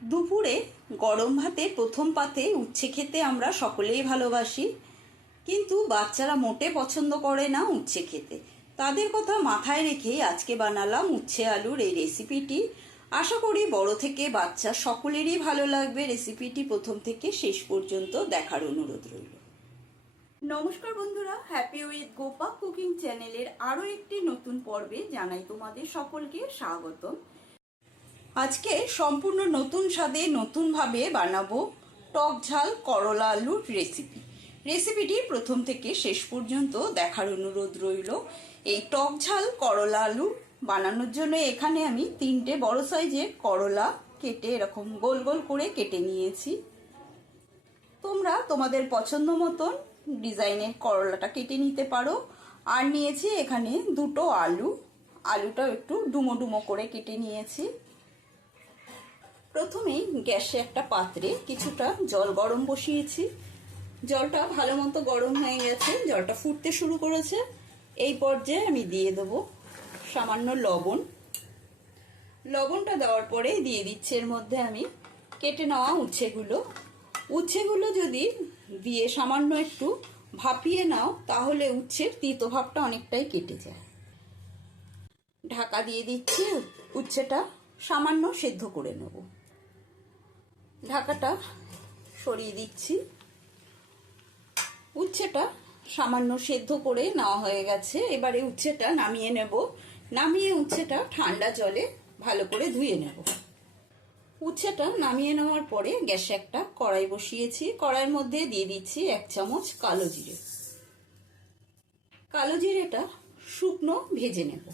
দুপুরে গরম ভাতে প্রথম পাতে উচ্ছে খেতে আমরা সকলেই ভালোবাসি, কিন্তু বাচ্চারা মোটে পছন্দ করে না উচ্ছে খেতে। তাদের কথা মাথায় রেখেই আজকে বানালাম উচ্ছে আলুর এই রেসিপিটি। আশা করি বড় থেকে বাচ্চা সকলেরই ভালো লাগবে। রেসিপিটি প্রথম থেকে শেষ পর্যন্ত দেখার অনুরোধ রইল। নমস্কার বন্ধুরা, হ্যাপি উইথ গোপা কুকিং চ্যানেলের আরও একটি নতুন পর্বে জানাই তোমাদের সকলকে স্বাগতম। আজকে সম্পূর্ণ নতুন স্বাদে নতুনভাবে বানাবো টক ঝাল করলা আলুর রেসিপিটি প্রথম থেকে শেষ পর্যন্ত দেখার অনুরোধ রইল। এই টক ঝাল করলা আলু বানানোর জন্য এখানে আমি 3টে বড় সাইজের করলা কেটে এরকম গোল গোল করে কেটে নিয়েছি। তোমরা তোমাদের পছন্দ মতন ডিজাইনের করলাটা কেটে নিতে পারো। আর নিয়েছি এখানে 2টো আলুটাও একটু ডুমো ডুমো করে কেটে নিয়েছি। প্রথমেই গ্যাসে একটা পাত্রে কিছুটা জল গরম বসিয়েছি। জলটা ভালো মতো গরম হয়ে গেছে, জলটা ফুটতে শুরু করেছে। এই পর্যায়ে আমি দিয়ে দেবো সামান্য লবণ। লবণটা দেওয়ার পরে দিয়ে দিচ্ছি এর মধ্যে আমি কেটে নেওয়া উচ্ছেগুলো যদি দিয়ে সামান্য একটু ভাপিয়ে নাও তাহলে উচ্ছের তিতো ভাবটা অনেকটাই কেটে যায়। ঢাকা দিয়ে দিচ্ছি, উচ্ছেটা সামান্য সেদ্ধ করে নেব। ঢাকাটা সরিয়ে দিচ্ছি। উচ্ছেটা সামান্য সেদ্ধ করে নেওয়া হয়ে গেছে। এবারে উচ্ছেটা নামিয়ে নেব। নামিয়ে উচ্ছেটা ঠান্ডা জলে ভালো করে ধুয়ে নেব। উচ্ছেটা নামিয়ে নেওয়ার পরে গ্যাসে একটা কড়াই বসিয়েছি। কড়াইয়ের মধ্যে দিয়ে দিচ্ছি 1 চামচ কালো জিরে। কালো জিরেটা শুকনো ভেজে নেব।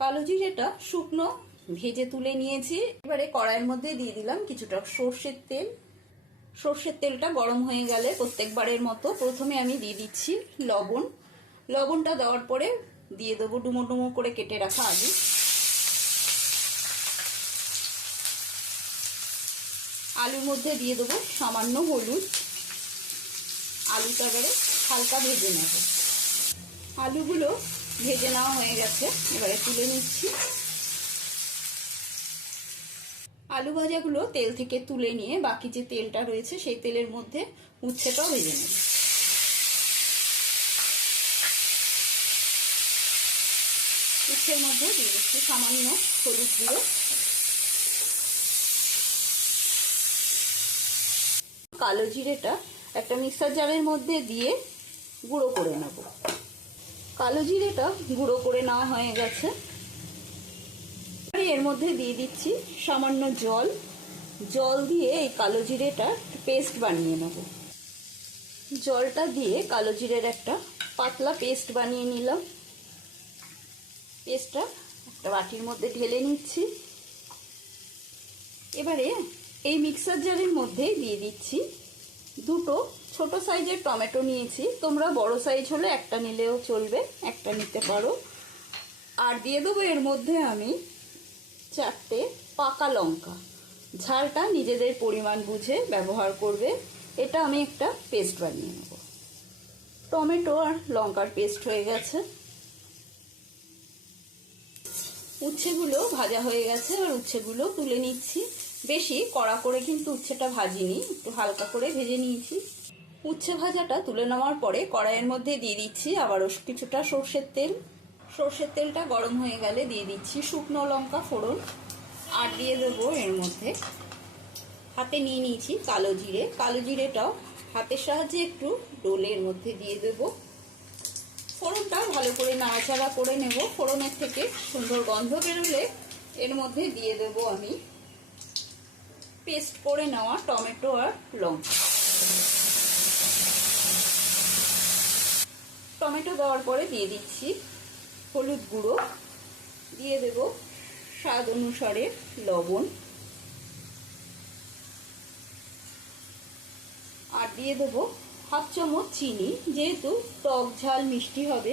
কালো জিরেটা শুকনো ভেজে তুলে নিয়েছি। এবারে কড়াইয়ের মধ্যে দিয়ে দিলাম কিছুটা সর্ষের তেল। সর্ষের তেলটা গরম হয়ে গেলে প্রত্যেকবারের মতো প্রথমে আমি দিয়ে দিচ্ছি লবণ। লবণটা দেওয়ার পরে দিয়ে দেবো ডুমো ডুমো করে কেটে রাখা আলু। আলুর মধ্যে দিয়ে দেবো সামান্য হলুদ। আলুটা এবারে হালকা ভেজে নেব। আলুগুলো ভেজে নেওয়া হয়ে গেছে, এবারে তুলে নিচ্ছি। আলু ভাজাগুলো তেল থেকে তুলে নিয়ে বাকি যে তেলটা রয়েছে সেই তেলের মধ্যে উচ্ছেটাও ভেজে নেব। উচ্ছের মধ্যে দিয়ে দিচ্ছি সামান্য হলুদ গুঁড়ো। কালো জিরেটা একটা মিক্সার জারের মধ্যে দিয়ে গুঁড়ো করে নেব। কালো জিরেটা গুঁড়ো করে নেওয়া হয়ে গেছে। এর মধ্যে দিয়ে দিচ্ছি সামান্য জল দিয়ে এই কালো জিরেটা পেস্ট বানিয়ে নেব। জলটা দিয়ে কালো জিরের একটা পাতলা পেস্ট বানিয়ে নিলাম। পেস্টটা একটা বাটির মধ্যে ঢেলে নিচ্ছি। এবারে এই মিক্সার জারের মধ্যে দিয়ে দিচ্ছি 2টো ছোট সাইজের টমেটো নিয়েছি। তোমরা বড় সাইজ হলে একটা নিলেও চলবে, একটা নিতে পারো। আর দিয়ে দেবো এর মধ্যে আমি 4টে পাকা লঙ্কা। ঝালটা নিজেদের পরিমাণ বুঝে ব্যবহার করবে। এটা আমি একটা পেস্ট বানিয়ে নেব। টমেটো আর লঙ্কার পেস্ট হয়ে গেছে। উচ্ছেগুলো ভাজা হয়ে গেছে, আর উচ্ছেগুলো তুলে নিচ্ছি। বেশি কড়া করে কিন্তু উচ্ছেটা ভাজিনি, একটু হালকা করে ভেজে নিয়েছি। উচ্ছে ভাজাটা তুলে নেওয়ার পরে কড়াইয়ের মধ্যে দিয়ে দিচ্ছি আবারও কিছুটা সর্ষের তেল। সর্ষের তেলটা গরম হয়ে গেলে দিয়ে দিচ্ছি শুকনো লঙ্কা ফোড়ন। আর দিয়ে দেবো এর মধ্যে হাতে নিয়ে নিয়েছি কালো জিরে। কালো জিরেটাও হাতের সাহায্যে একটু ডলে এর মধ্যে দিয়ে দেব। ফোড়নটা ভালো করে নাড়াচাড়া করে নেব। ফোড়নের থেকে সুন্দর গন্ধ বেরোলে এর মধ্যে দিয়ে দেব আমি পেস্ট করে নেওয়া টমেটো আর লঙ্কা। টমেটো দেওয়ার পরে দিয়ে দিচ্ছি হলুদ গুঁড়ো, দিয়ে দেব স্বাদ অনুসারে লবণ, আর দিয়ে দেবো 1/2 চামচ চিনি। যেহেতু টক ঝাল মিষ্টি হবে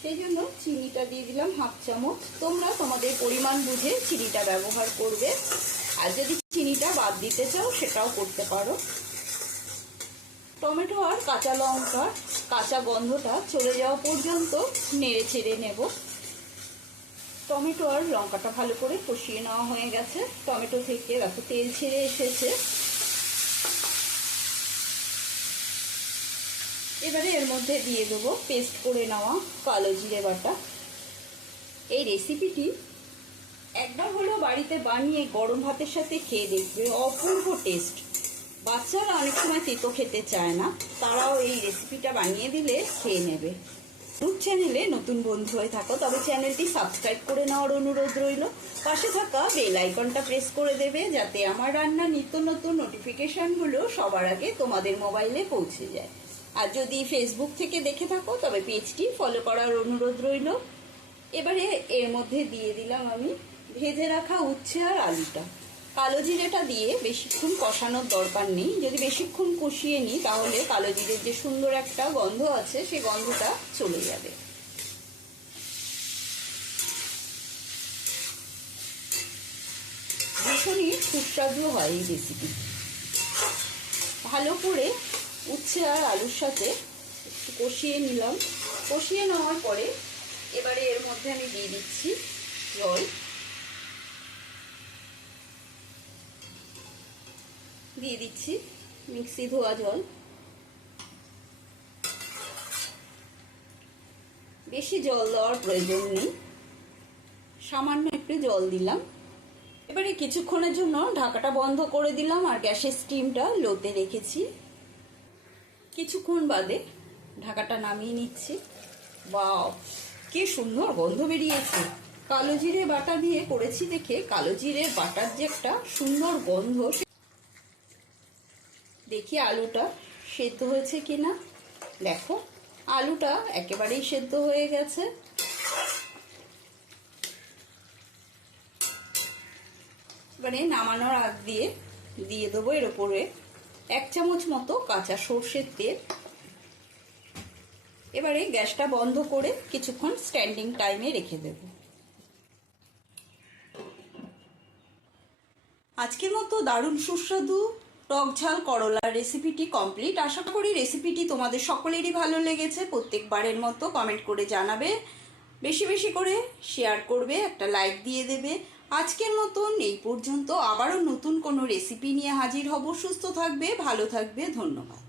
সেই জন্য চিনিটা দিয়ে দিলাম 1/2 চামচ। তোমরা তোমাদের পরিমাণ বুঝে চিনিটা ব্যবহার করবে, আর যদি চিনিটা বাদ দিতে চাও সেটাও করতে পারো। টমেটো আর কাঁচা লঙ্কার কাঁচা গন্ধটা চলে যাওয়া পর্যন্ত নেড়ে ছেড়ে নেব। টমেটো আর লঙ্কাটা ভালো করে কষিয়ে নেওয়া হয়ে গেছে। টমেটো থেকে দেখো তেল ছেড়ে এসেছে। এবারে এর মধ্যে দিয়ে দেবো পেস্ট করে নেওয়া কালো জিরে বাটা। এই রেসিপিটি একবার হলেও বাড়িতে বানিয়ে গরম ভাতের সাথে খেয়ে দেখবে, অপূর্ব টেস্ট। বাচ্চারা অনেক সময় তেতো খেতে চায় না, তারাও এই রেসিপিটা বানিয়ে দিলে খেয়ে নেবে। ইউটিউব চ্যানেলে নতুন বন্ধু হয়ে থাকো তবে চ্যানেলটি সাবস্ক্রাইব করে নেওয়ার অনুরোধ রইল। পাশে থাকা বেল আইকনটা প্রেস করে দেবে যাতে আমার রান্নার নিত্য নতুন নোটিফিকেশানগুলো সবার আগে তোমাদের মোবাইলে পৌঁছে যায়। আর যদি ফেসবুক থেকে দেখে থাকো তবে পেজটি ফলো করার অনুরোধ রইল। এবারে এর মধ্যে দিয়ে দিলাম আমি ভেজে রাখা উচ্ছে আর আলুটা। কালো জিরেটা দিয়ে বেশিক্ষণ কষানোর দরকার নেই, যদি বেশিক্ষণ কষিয়ে নিই তাহলে কালো জিরের যে সুন্দর একটা গন্ধ আছে সেই গন্ধটা চলে যাবে। ভীষণই সুস্বাদু হয় এই রেসিপি। ভালো করে উচ্ছে আর আলুর সাথে একটু কষিয়ে নিলাম। কষিয়ে নেওয়ার পরে এবারে এর মধ্যে আমি দিয়ে দিচ্ছি জল। দিয়ে দিচ্ছি মিক্সি ধোয়া জল। বেশি জল দেওয়ার প্রয়োজন নেই, সামান্য একটু জল দিলাম। এবারে কিছুক্ষণের জন্য ঢাকাটা বন্ধ করে দিলাম আর গ্যাসের স্টিমটা লোতে রেখেছি। কিছুক্ষণ বাদে ঢাকাটা নামিয়ে নিচ্ছি। বাও, কি সুন্দর গন্ধ বেরিয়েছে! কালো জিরে বাটা দিয়ে করেছি দেখে কালো জিরের বাটার যে একটা সুন্দর গন্ধ। দেখি আলুটা সেদ্ধ হয়েছে কিনা। দেখো আলুটা একেবারেই সেদ্ধ হয়ে গেছে। এবারে নামানোর আগ দিয়ে দেবো এর উপরে 1 চামচ মতো কাঁচা সর্ষের তেল। এবারে গ্যাসটা বন্ধ করে কিছুক্ষণ স্ট্যান্ডিং টাইমে রেখে দেব। আজকের মতো দারুণ সুস্বাদু টক ঝাল করলার রেসিপিটি কমপ্লিট। আশা করি রেসিপিটি তোমাদের সকলেরই ভালো লেগেছে। প্রত্যেকবারের মতো কমেন্ট করে জানাবে, বেশি বেশি করে শেয়ার করবে, একটা লাইক দিয়ে দেবে। আজকের মতন এই পর্যন্ত। আবারও নতুন কোনো রেসিপি নিয়ে হাজির হব। সুস্থ থাকবে, ভালো থাকবে, ধন্যবাদ।